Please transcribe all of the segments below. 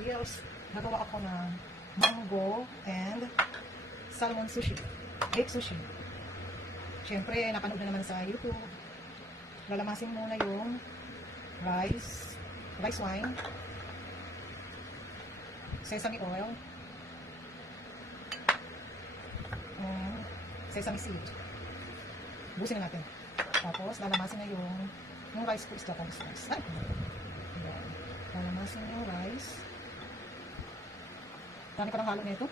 deals. Nagawa ako ng mango and salmon sushi. Baked sushi. Siyempre, napanood na naman sa YouTube. Lalamasin muna yung rice wine, sesame oil, and sesame seed. Busin na natin. Tapos, lalamasin na yung rice po is Japanese rice. Ay! Ayan. Lalamasin yung rice. Dami ko ng halo na ito.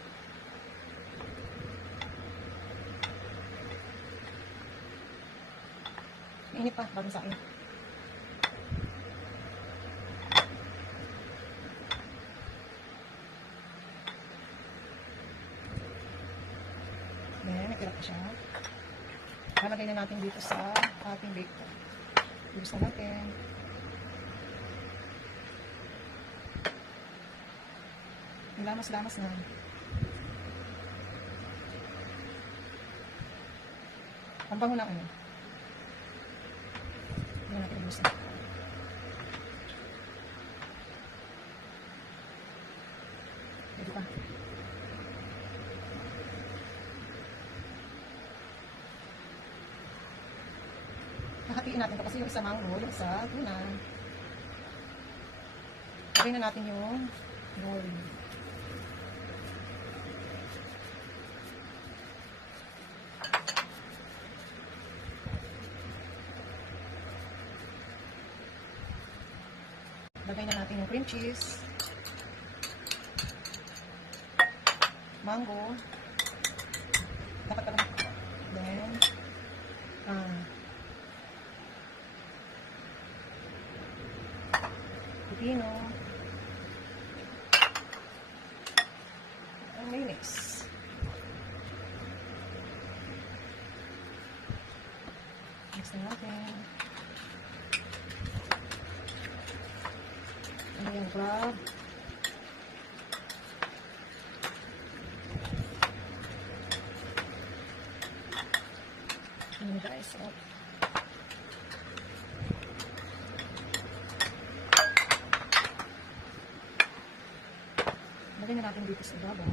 Mainit pa, bagong sain. Then, natira pa siya. Lalagay na natin dito sa ating bake pan. Ibus na natin. Lamas-lamas na. Ang bango ng ano. Hindi natin ibus na. Dito pa. Hahatiin natin ito kasi yung isa mango, yung isa tuna. Lagay na natin yung nori. Lagay na natin yung cream cheese, mango, dapat pa lang, then pipino, ang mayonnaise. Mix na natin. Ano yung crab? Ano guys? Oh. Lagyan na natin dito sa ibabaw.